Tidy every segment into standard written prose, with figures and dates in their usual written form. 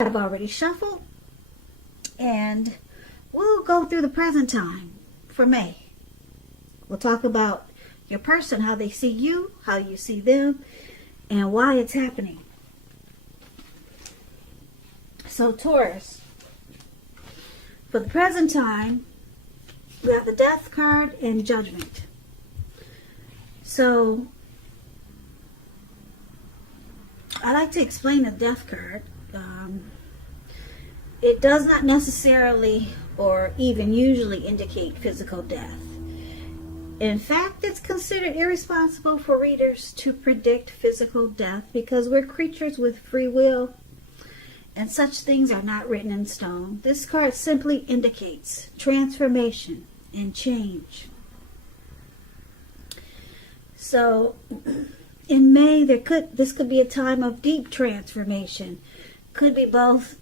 I've already shuffled, and we'll go through the present time for May. We'll talk about your person, how they see you, how you see them, and why it's happening. So Taurus, for the present time, we have the Death card and Judgment. So I like to explain the Death card. It does not necessarily or even usually indicate physical death. In fact, it's considered irresponsible for readers to predict physical death because we're creatures with free will and such things are not written in stone. This card simply indicates transformation and change. So in May, this could be a time of deep transformation. Could be both.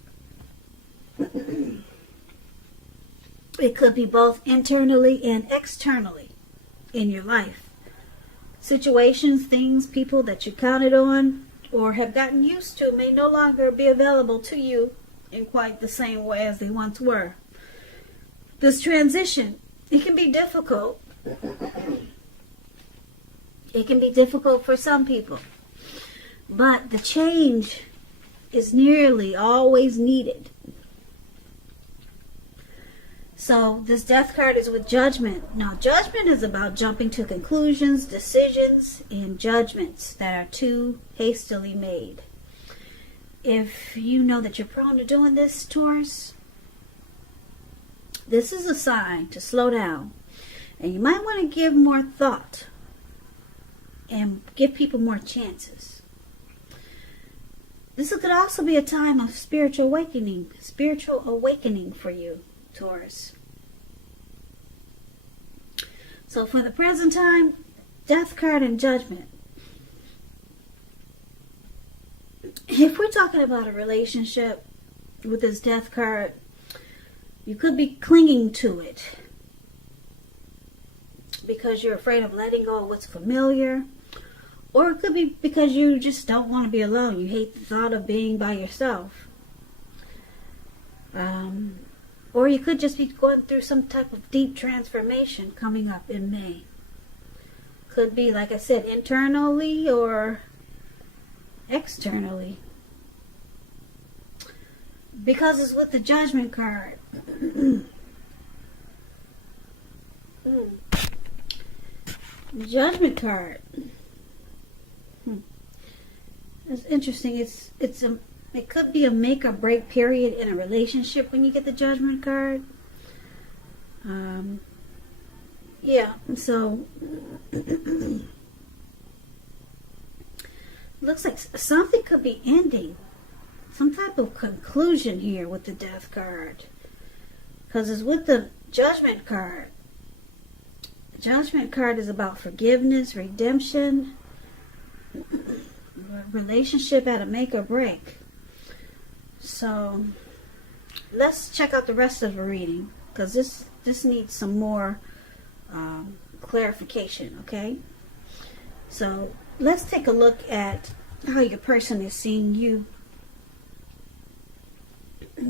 It could be both internally and externally in your life. Situations, things, people that you counted on or have gotten used to may no longer be available to you in quite the same way as they once were. This transition, it can be difficult. It can be difficult for some people. But the change is nearly always needed. So this Death card is with Judgment. Now Judgment is about jumping to conclusions, decisions, and judgments that are too hastily made. If you know that you're prone to doing this, Taurus, this is a sign to slow down. And you might want to give more thought and give people more chances. This could also be a time of spiritual awakening for you, Taurus. So for the present time, Death card and Judgment. If we're talking about a relationship with this Death card, you could be clinging to it because you're afraid of letting go of what's familiar. Or it could be because you just don't want to be alone. You hate the thought of being by yourself. Or you could just be going through some type of deep transformation coming up in May. Could be, like I said, internally or externally. Because it's with the Judgment card. The Judgment card. It's interesting. It could be a make or break period in a relationship when you get the Judgment card. Yeah, so looks like something could be ending. Some type of conclusion here with the Death card. Because it's with the Judgment card. The Judgment card is about forgiveness, redemption, relationship at a make or break. So let's check out the rest of the reading because this needs some more clarification. Okay, so let's take a look at how your person is seeing you,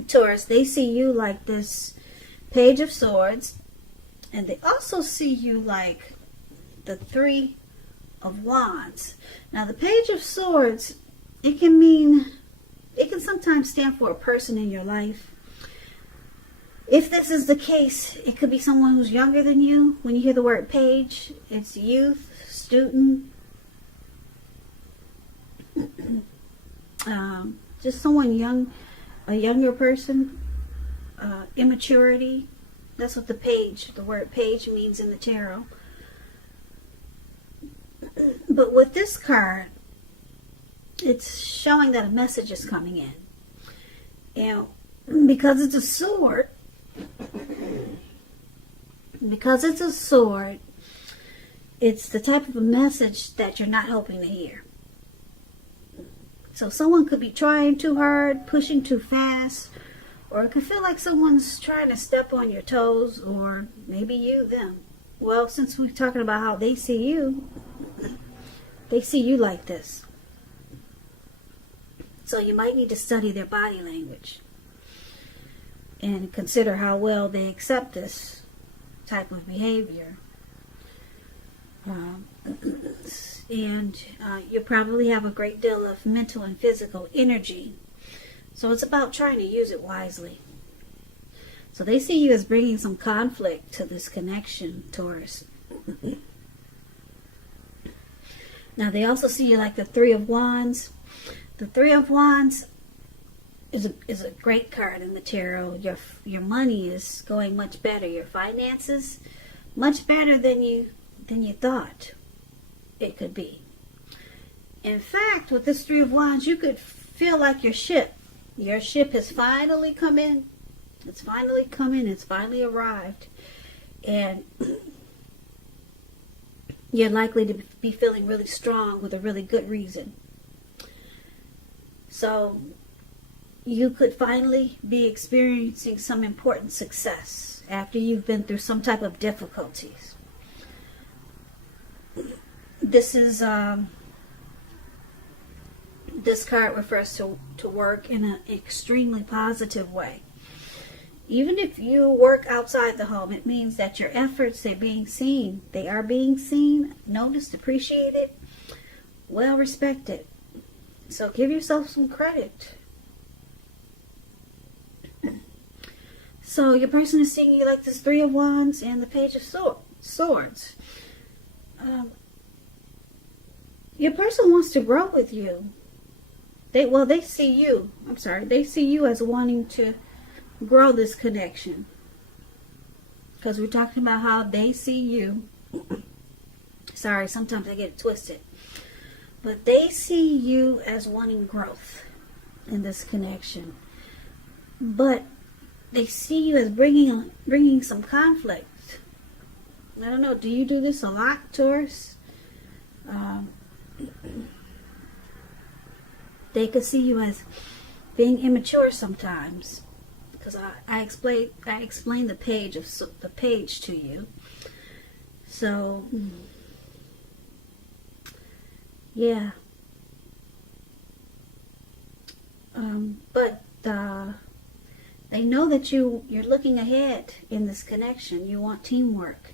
Taurus. They see you like this Page of Swords, and they also see you like the Three of Wands. Now the Page of Swords, it can sometimes stand for a person in your life. If this is the case, it could be someone who's younger than you. When you hear the word page, it's youth, student, just someone young, a younger person, immaturity. That's what the word page means in the tarot. But with this card, it's showing that a message is coming in. And because it's a sword, it's the type of a message that you're not hoping to hear. So someone could be trying too hard, pushing too fast, or it could feel like someone's trying to step on your toes, or maybe you, them. Well, since we're talking about how they see you like this. So you might need to study their body language and consider how well they accept this type of behavior. And you probably have a great deal of mental and physical energy. So it's about trying to use it wisely. So they see you as bringing some conflict to this connection, Taurus. Now they also see you like the Three of Wands. The Three of Wands is a great card in the tarot. Your money is going much better. Your finances much better than you thought it could be. In fact, with this Three of Wands, you could feel like your ship has finally come in. It's finally come in. It's finally arrived. And you're likely to be feeling really strong with a really good reason. So you could finally be experiencing some important success after you've been through some type of difficulties. This card refers to work in an extremely positive way. Even if you work outside the home, it means that your efforts are being seen. They are being seen, noticed, appreciated, well respected. So give yourself some credit. So your person is seeing you like this Three of Wands and the Page of Swords. Your person wants to grow with you. They see you as wanting to grow this connection. Because we're talking about how they see you. Sorry, sometimes I get it twisted. But they see you as wanting growth in this connection. But they see you as bringing some conflict. I don't know, do you do this a lot, Taurus? They could see you as being immature sometimes, because I explained the page to you. So yeah, but they know that you're looking ahead in this connection. You want teamwork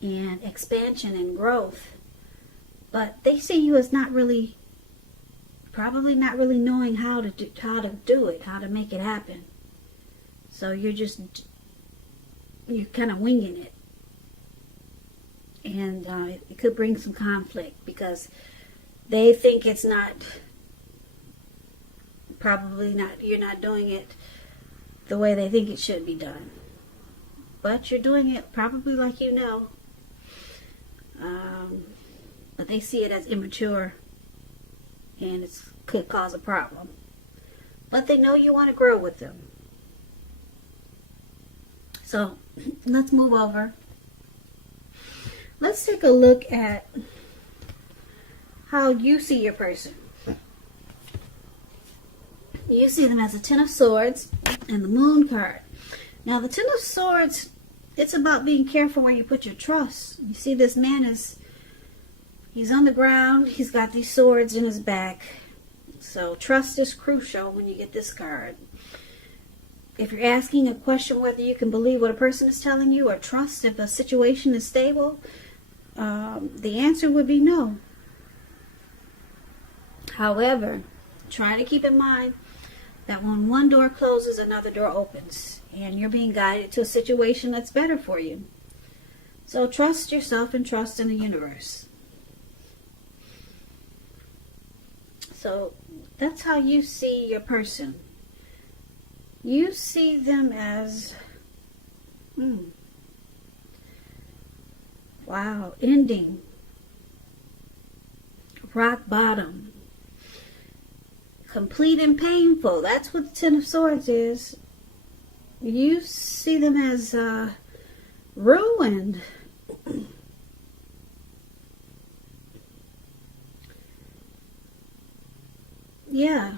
and expansion and growth, but they see you as probably not really knowing how to do it, how to make it happen. So you're kind of winging it, and it could bring some conflict because they think it's you're not doing it the way they think it should be done, but you're doing it probably like you know. But they see it as immature, and it could cause a problem. But they know you want to grow with them. So let's move over. Let's take a look at how you see your person. You see them as a Ten of Swords and the Moon card. Now the Ten of Swords, it's about being careful where you put your trust. You see this man he's on the ground. He's got these swords in his back. So trust is crucial when you get this card. If you're asking a question whether you can believe what a person is telling you or trust if a situation is stable, the answer would be no. However, try to keep in mind that when one door closes, another door opens, and you're being guided to a situation that's better for you. So trust yourself and trust in the universe. So that's how you see your person. You see them as, wow, ending, rock bottom, complete and painful. That's what the Ten of Swords is. You see them as ruined. Yeah,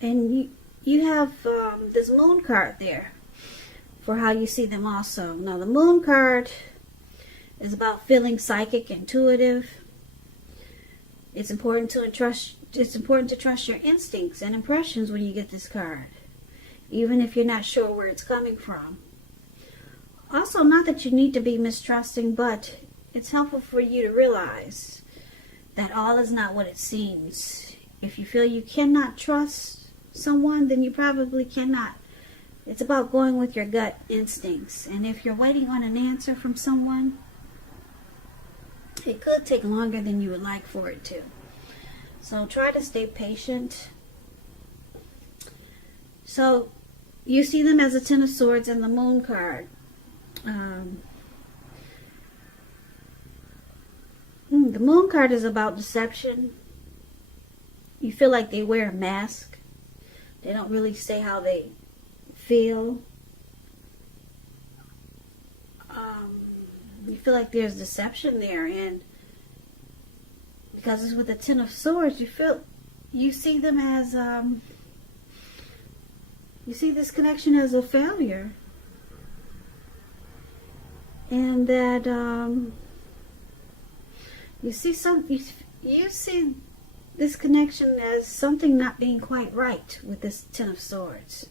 and you have this Moon card there for how you see them also. Now the Moon card is about feeling psychic, intuitive. It's important to it's important to trust your instincts and impressions when you get this card, even if you're not sure where it's coming from. Also, not that you need to be mistrusting, but it's helpful for you to realize that all is not what it seems. If you feel you cannot trust someone, then you probably cannot. It's about going with your gut instincts. And if you're waiting on an answer from someone, it could take longer than you would like for it to. So try to stay patient. So you see them as a Ten of Swords and the Moon card. The Moon card is about deception. You feel like they wear a mask. They don't really say how they feel. You feel like there's deception there, and because it's with the Ten of Swords, you see them as you see this connection as a failure, and that you see this connection as something not being quite right with this Ten of Swords.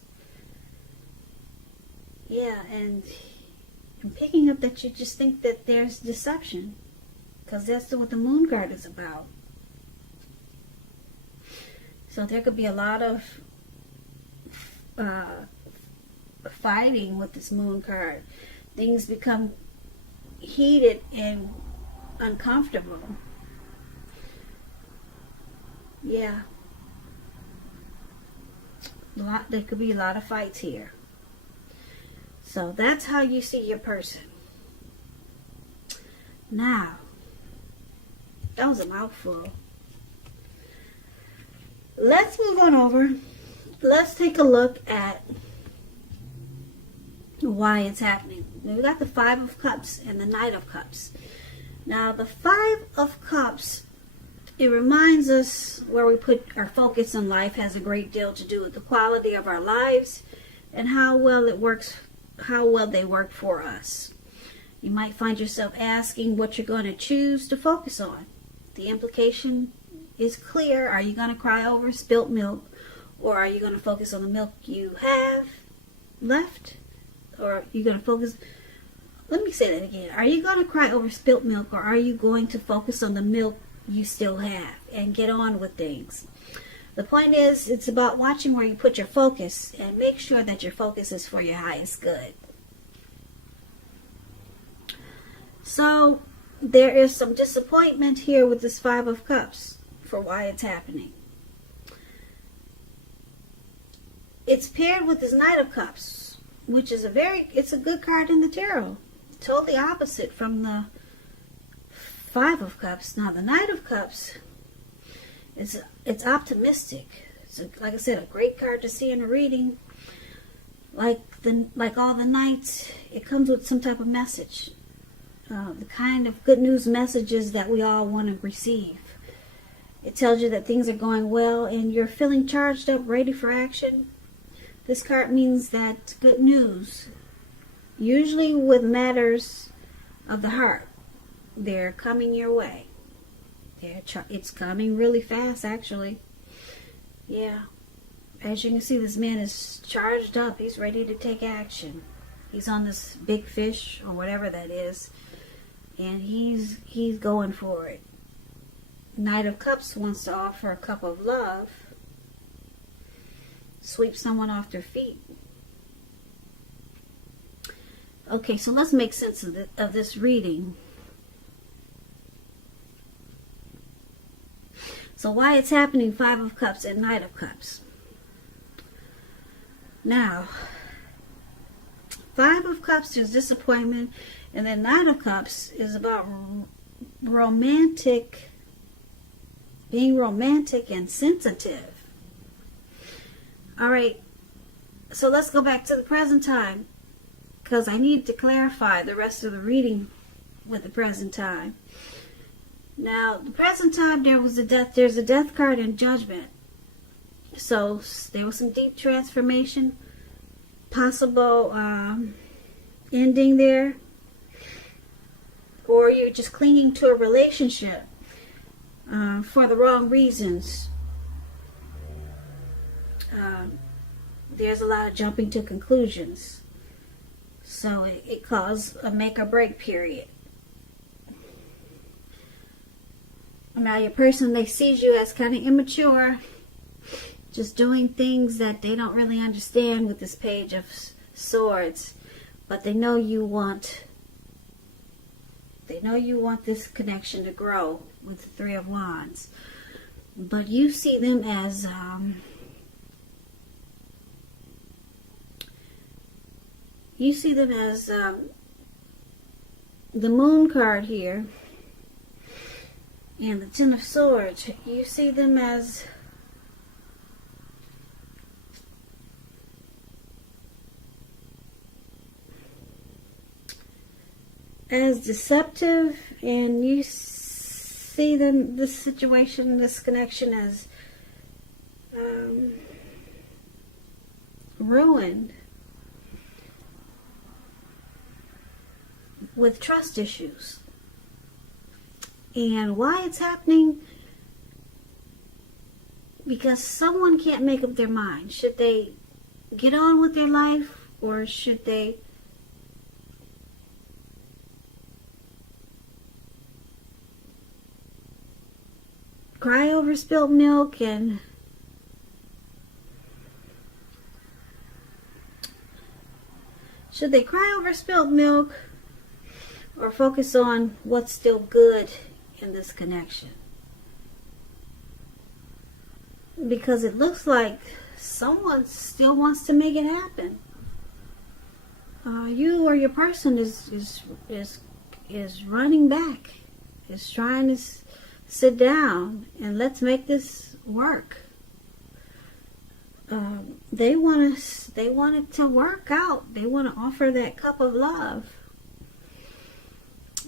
Yeah, and I'm picking up that you just think that there's deception, because that's what the Moon card is about. So there could be a lot of fighting with this Moon card. Things become heated and uncomfortable. Yeah. There could be a lot of fights here. So that's how you see your person. Now, that was a mouthful. Let's move on over. Let's take a look at why it's happening. We got the Five of Cups and the Knight of Cups. Now, the Five of Cups, it reminds us where we put our focus in life has a great deal to do with the quality of our lives and how well they work for us. You might find yourself asking what you're going to choose to focus on. The implication is clear. Are you going to cry over spilt milk, or are you going to focus on the milk you have left? Or are you going to focus... Let me say that again. Are you going to cry over spilt milk, or are you going to focus on the milk you still have and get on with things? The point is, it's about watching where you put your focus and make sure that your focus is for your highest good. So, there is some disappointment here with this Five of Cups for why it's happening. It's paired with this Knight of Cups, which is it's a good card in the tarot. Totally opposite from the Five of Cups. Now, the Knight of Cups, it's optimistic. It's like I said, a great card to see in a reading. Like all the Knights, it comes with some type of message. The kind of good news messages that we all want to receive. It tells you that things are going well and you're feeling charged up, ready for action. This card means that good news, usually with matters of the heart, they're coming your way. It's coming really fast, actually. Yeah. As you can see, this man is charged up. He's ready to take action. He's on this big fish, or whatever that is, and he's going for it. Knight of Cups wants to offer a cup of love. Sweep someone off their feet. Okay, so let's make sense of this reading. So why it's happening, Five of Cups and Knight of Cups. Now, Five of Cups is disappointment, and then Knight of Cups is about being romantic and sensitive. Alright, so let's go back to the present time, because I need to clarify the rest of the reading with the present time. Now, the present time, there's a death card in Judgment. So, there was some deep transformation, possible ending there. Or you're just clinging to a relationship for the wrong reasons. there's a lot of jumping to conclusions. So it caused a make or break period. Now your person, they sees you as kind of immature, just doing things that they don't really understand with this Page of Swords, but they know you want this connection to grow with the Three of Wands. But you see them as the Moon card here and the Ten of Swords. You see them as deceptive, and you see them, this situation, this connection, as ruined with trust issues. And why it's happening? Because someone can't make up their mind. Should they get on with their life, or should they cry over spilt milk? And should they cry over spilt milk, or focus on what's still good in this connection? Because it looks like someone still wants to make it happen. You or your person is running back, is trying to sit down and let's make this work. They want it to work out. They want to offer that cup of love.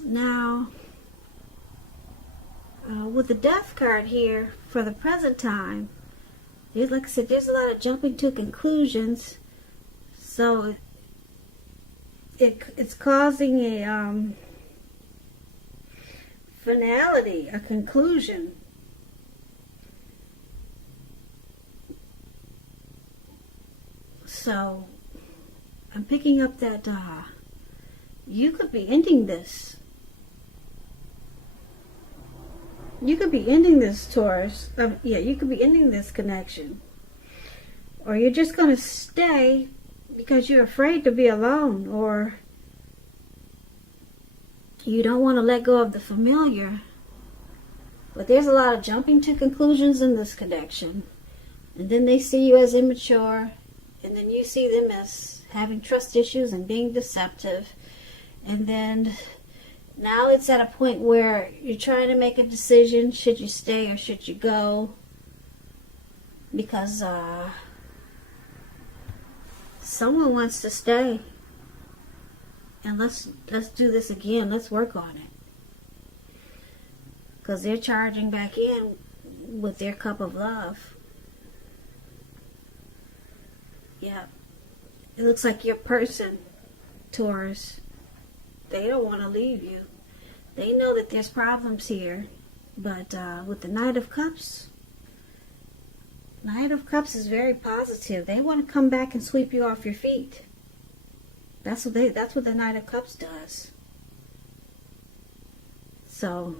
Now, with the Death card here, for the present time, like I said, there's a lot of jumping to conclusions. So it's causing a finality, a conclusion. So I'm picking up that you could be ending this. You could be ending this, Taurus. You could be ending this connection. Or you're just going to stay because you're afraid to be alone, or you don't want to let go of the familiar. But there's a lot of jumping to conclusions in this connection. And then they see you as immature, and then you see them as having trust issues and being deceptive. And then now it's at a point where you're trying to make a decision. Should you stay or should you go? Because someone wants to stay. And let's do this again. Let's work on it. Because they're charging back in with their cup of love. Yeah. It looks like your person, Taurus, they don't want to leave you. They know that there's problems here. But with the Knight of Cups is very positive. They want to come back and sweep you off your feet. That's what the Knight of Cups does. So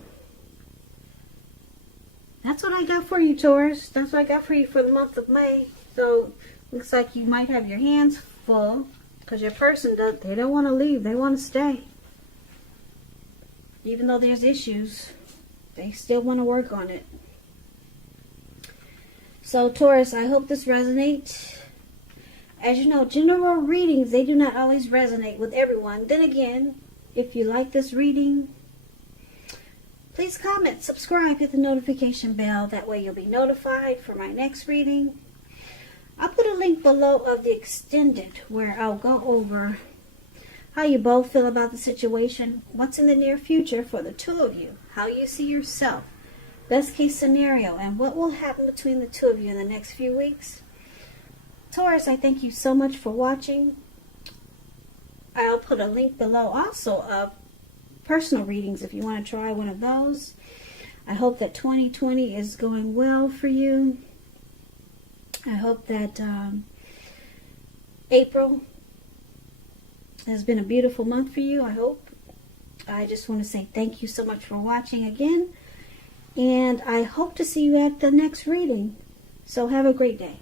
that's what I got for you, Taurus. That's what I got for you for the month of May. So looks like you might have your hands full, because your person they don't want to leave. They want to stay. Even though there's issues, they still want to work on it. So Taurus, I hope this resonates. As you know, general readings, they do not always resonate with everyone. Then again, if you like this reading, please comment, subscribe, hit the notification bell. That way you'll be notified for my next reading. I'll put a link below of the extended where I'll go over how you both feel about the situation, what's in the near future for the two of you, how you see yourself, best case scenario, and what will happen between the two of you in the next few weeks. Taurus, I thank you so much for watching. I'll put a link below also of personal readings if you want to try one of those. I hope that 2020 is going well for you. I hope that April has been a beautiful month for you. I hope. I just want to say thank you so much for watching again. And I hope to see you at the next reading. So have a great day.